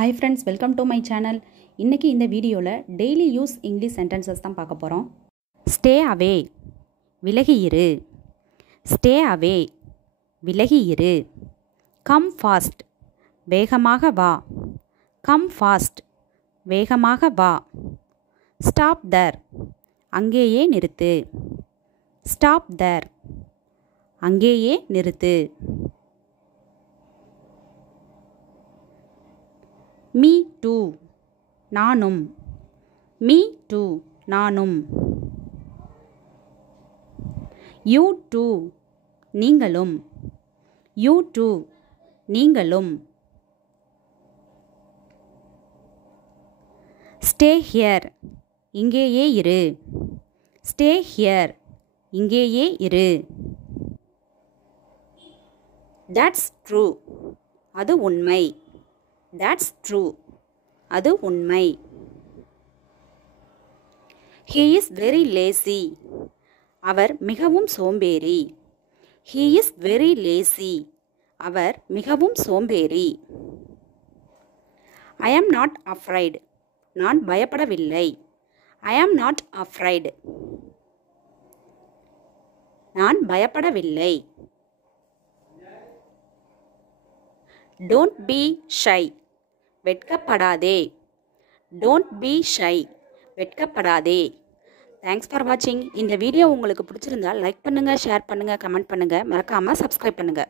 Hi friends, welcome to my channel. இன்னைக்கு இந்த வீடியோல daily use English sentences தான் பார்க்க போறோம். Stay away, விலகி இரு. Stay away, விலகி இரு. Come fast, வேகமாக வா. Come fast, வேகமாக வா. Stop there, அங்கேயே நிறுத்து. Stop there, அங்கேயே நிறுத்து. Me too, நானும். Me too, நானும். You too, நீங்களும். You too, நீங்களும். Stay here, இங்கேயே இரு. Stay here, இங்கேயே இரு. That's true, அது உண்மை. That's true, அது உண்மை. He is very lazy, அவர் மிகவும் சோம்பேறி. He is very lazy, அவர் மிகவும் சோம்பேறி. I am not afraid, நான் பயப்படவில்லை. I am not afraid, நான் பயப்படவில்லை. Don't be shy, வெட்கப்படாதே. Don't be shy, வெட்கப்படாதே. தேங்க்ஸ் ஃபார் வாட்சிங். இந்த வீடியோ உங்களுக்கு பிடிச்சிருந்தா லைக் பண்ணுங்க, ஷேர் பண்ணுங்க, கமெண்ட் பண்ணுங்க, மறக்காம சப்ஸ்கிரைப் பண்ணுங்க.